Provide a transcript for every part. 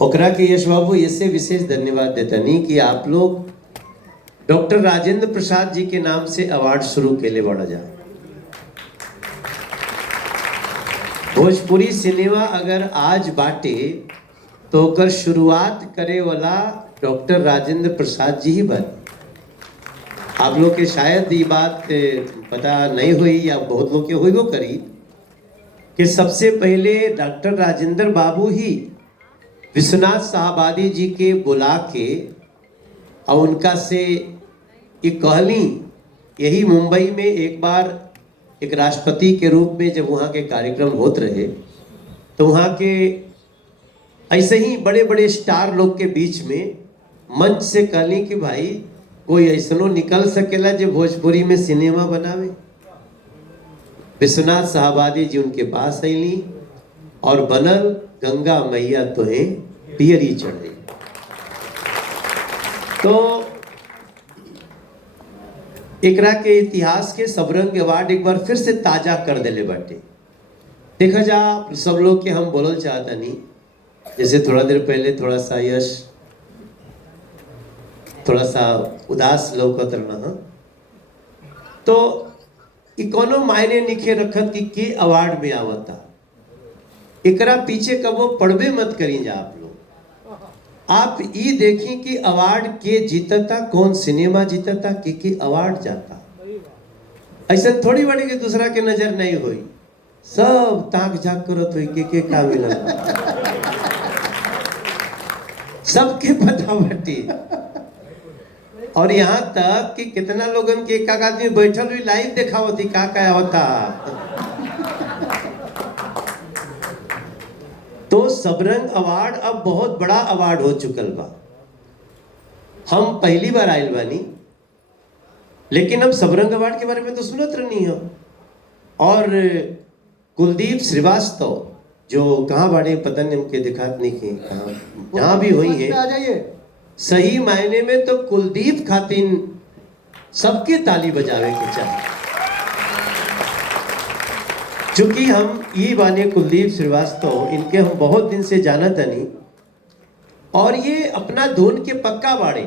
ओकरा के यश बाबू इससे विशेष धन्यवाद देतनी कि आप लोग डॉक्टर राजेंद्र प्रसाद जी के नाम से अवार्ड शुरू केले बड़ा जा। भोजपुरी सिनेमा अगर आज बाटे तो ओकर शुरुआत करे वाला डॉक्टर राजेंद्र प्रसाद जी ही बन। आप लोग के शायद ये बात पता नहीं हुई या बहुत लोग के हुई वो करी कि सबसे पहले डॉक्टर राजेंद्र बाबू ही विश्वनाथ साहबादी जी के बुला के और उनका से ये कहली, यही मुंबई में एक बार एक राष्ट्रपति के रूप में जब वहाँ के कार्यक्रम होते रहे तो वहाँ के ऐसे ही बड़े बड़े स्टार लोग के बीच में मंच से कहली कि भाई कोई ऐसनो निकल सकेला जो भोजपुरी में सिनेमा बनावे। विश्वनाथ साहबादी जी उनके पास अली और बनल गंगा मैया तोहे पियरी चढ़े। तो एकरा के इतिहास के सबरंग अवार्ड एक बार फिर से ताजा कर देले बाटे। देखा जा सब लोग के हम बोलल चाहता नहीं, जैसे थोड़ा देर पहले थोड़ा सा यश थोड़ा सा उदास लौकत रहना, तो कोनो मायने निखे रखत कि के अवार्ड में आवता। एकरा पीछे कबो पढ़बे मत करी जा आप लोग। आप ये देखी कि अवार्ड के जीतता, कौन सिनेमा जीतता, के अवार्ड जाता। ऐसा थोड़ी बड़ी कि दूसरा के नजर नहीं हुई, सब ताक झाक करत हुई के का मिला सबके पता बटी। और यहाँ तक कि कितना लोगन के एक आदमी बैठल हुई लाइव देखावती का होता। तो सबरंग अवार्ड अब बहुत बड़ा अवार्ड हो चुकल बा। हम पहली बार आयल बानी, लेकिन हम सबरंग अवार्ड के बारे में तो सुनत रहनी हो। और कुलदीप श्रीवास्तव जो कहाँ बाड़े पता नहीं, हमके दिखात नहीं के जहाँ भी हुई है, सही मायने में तो कुलदीप खातिन सबके ताली बजावे के चाहिए। चूंकि हम ये बाने कुलदीप श्रीवास्तव, इनके हम बहुत दिन से जानत नहीं और ये अपना धुन के पक्का बाड़े।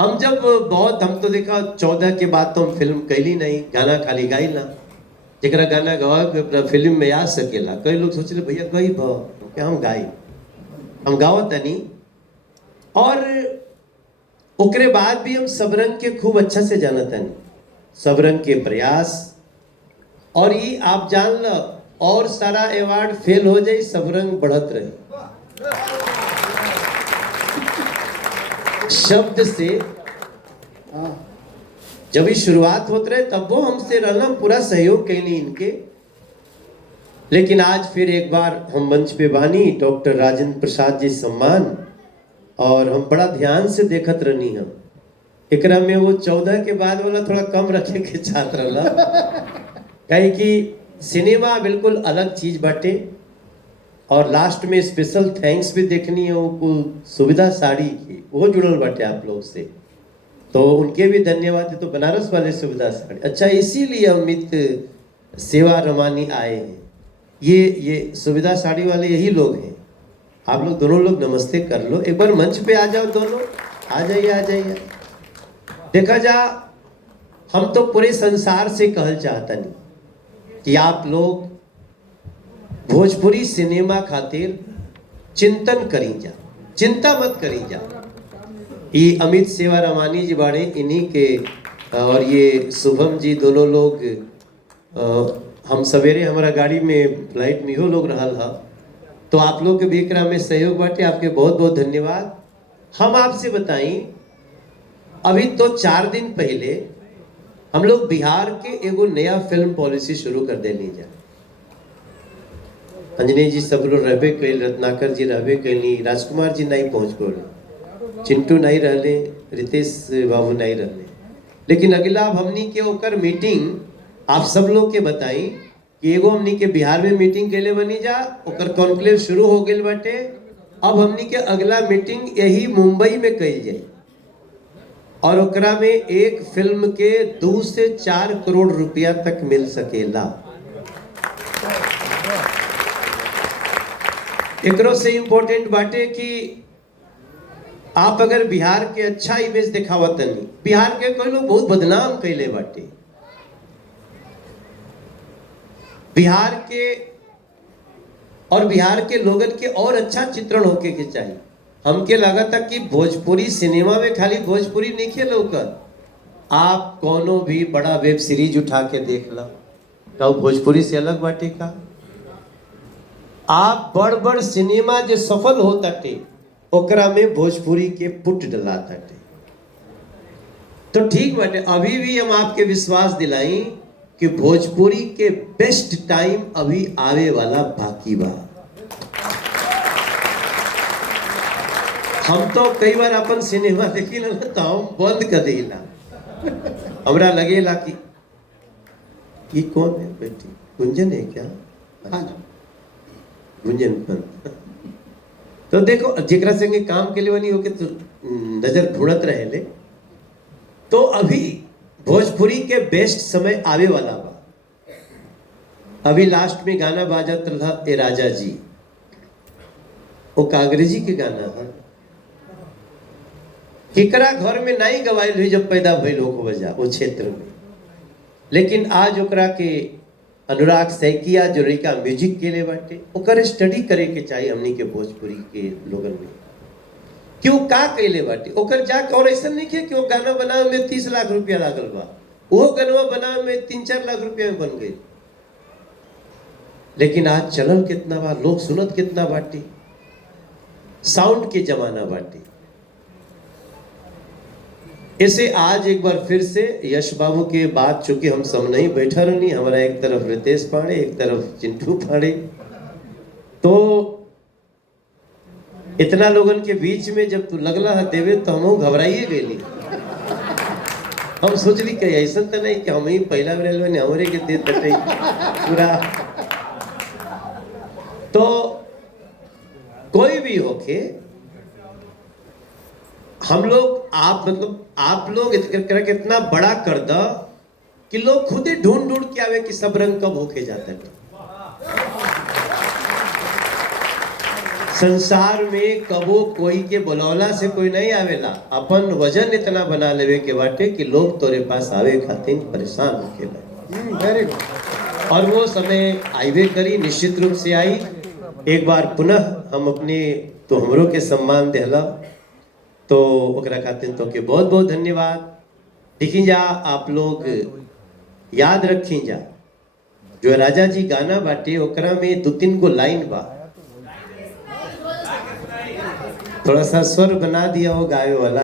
हम जब बहुत हम तो देखा 14 के बाद तो हम फिल्म कैली नहीं, गाना खाली गाई ना, जरा गाना गवा के फिल्म में आ सकेला। कई लोग सोचले भैया गई क्या हम गाई, हम गावत नहीं। और ओकरे बाद भी हम सबरंग के खूब अच्छा से जानत नहीं, सबरंग के प्रयास। और ये आप जान लो और सारा अवार्ड फेल हो जाए, सबरंग बढ़त रहे शब्द से। जब ही शुरुआत होते रहे तब वो हमसे रहना पूरा सहयोग कैली इनके। लेकिन आज फिर एक बार हम मंच पे बानी डॉक्टर राजेंद्र प्रसाद जी सम्मान, और हम बड़ा ध्यान से देखत रहनी हम एकरा में वो 14 के बाद वाला थोड़ा कम रखे के चाहत रहला। कहे कि सिनेमा बिल्कुल अलग चीज बाटे। और लास्ट में स्पेशल थैंक्स भी देखनी है वो सुविधा साड़ी की, वो जुड़ल बाटे आप लोग से, तो उनके भी धन्यवाद है। तो बनारस वाले सुविधा साड़ी, अच्छा इसीलिए अमित सेवा रमानी आए हैं। ये सुविधा साड़ी वाले यही लोग हैं। आप लोग दोनों लोग नमस्ते कर लो, एक बार मंच पे आ जाओ, दोनों आ जाइए। देखा जा हम तो पूरे संसार से कहल चाहता नहीं कि आप लोग भोजपुरी सिनेमा खातिर चिंतन करी जा, चिंता मत करी जा। ये अमित सेवा रमानी जी बाड़े, इन्हीं के और ये शुभम जी दोनों लोग हम सवेरे हमारा गाड़ी में फ्लाइट में हो लोग रहल हा, तो आप लोग के भी एकरा में सहयोग बाटे, आपके बहुत बहुत धन्यवाद। हम आपसे बताई, अभी तो 4 दिन पहले हम लोग बिहार के एगो नया फिल्म पॉलिसी शुरू कर देनी जा। अंजनी जी सब लोग रहबे कैल, रत्नाकर जी रहबे कैली, राजकुमार जी नहीं पहुँच गए, चिंटू नहीं रहले, रितेश बाबू नहीं रहले। लेकिन अगला अब हमनी के ओकर मीटिंग आप सब लोग के बताई कि एगो हमनी के बिहार में मीटिंग कैले बनी जा, ओकर कॉन्क्लेव शुरू हो गए बाटे। अब हमनी के अगला मीटिंग यही मुंबई में कैल जाए और ओकरा में एक फिल्म के 2 से 4 करोड़ रुपया तक मिल सकेला। एकरो से इम्पोर्टेंट बाटे कि आप अगर बिहार के अच्छा इमेज दिखावत नहीं, बिहार के कोई लोग बहुत बदनाम कैले बाटे। बिहार के और बिहार के लोगन के और अच्छा चित्रण होके के चाहिए। हमके लगा था कि भोजपुरी सिनेमा में खाली भोजपुरी नहीं खेल होकर, आप कोनो भी बड़ा वेब सीरीज उठा के देख ला, का भोजपुरी से अलग बाटे का। आप बड़ बड़ सिनेमा जो सफल होता टे ओकरा में भोजपुरी के पुट डलाता टे। तो ठीक बाटे, अभी भी हम आपके विश्वास दिलाई कि भोजपुरी के बेस्ट टाइम अभी आवे वाला बाकी बा। हम तो कई बार अपन सिनेमा देखी ना तो हम बंद कर देला। हमरा लगेला कि ये कौन है बेटी, गुंजन है क्या? हाँ गुंजन पंत। तो देखो जेकरा संगे काम के लिए बनी होके तो नजर ढूंढत रहे ले। तो अभी भोजपुरी के बेस्ट समय आवे वाला बा। अभी लास्ट में गाना बाजत रहा ए राजा जी, वो कागरे जी के गाना है। केकरा घर में नहीं गवाइल हुई जब पैदा भइल हो वजह वो क्षेत्र में, लेकिन आज ओकरा के अनुराग सैकिया जो लड़का म्यूजिक के लिए बाटे ओकर स्टडी करे के चाहिए। हमनी के भोजपुरी के लोगन में क्यों का कैले बाटे ओकर जाके, और ऐसा नहीं है कि वो गाना बनावे में 30 लाख रुपया लागल बा, वो गाना बनावे में 3-4 लाख रुपया में बन गई। लेकिन आज चलन कितना बा, लोग सुनत कितना बाटी, साउंड के जमाना बाटी। इसे आज एक बार फिर से यश बाबू के बात, चूंकि हम सब नहीं बैठा रहनी, हमारा एक तरफ रितेश पांडे एक तरफ चिंटू पांडे, तो इतना लोगन के बीच में जब तू लगला है देवे तो हम घबराइए गए। हम सोचली कि ऐसा तो नहीं कि हम ही पहला रेलवे ने हमारे के दे दटे पूरा। तो कोई भी होके हम लोग आप लोग इतना बड़ा कर दो कि लोग खुद ही ढूंढ ढूंढ के आवे कि सब रंग कब होके जाता है। संसार में कबो कोई के बुलौला से कोई नहीं आवेला, अपन वजन इतना बना लेवे के बाटे कि लोग तोरे पास आवे खातिर परेशान होके। Very good. और वो समय आईवे करी, निश्चित रूप से आई। एक बार पुनः हम अपने तो हमरों के सम्मान देहला, तो ओकरा खातिर तो के बहुत बहुत धन्यवाद। देखी जा आप लोग याद रखी जा, जो राजा जी गाना बाटे ओकरा में 2-3 गो लाइन बा, थोड़ा सा स्वर बना दिया हो गावे वाला।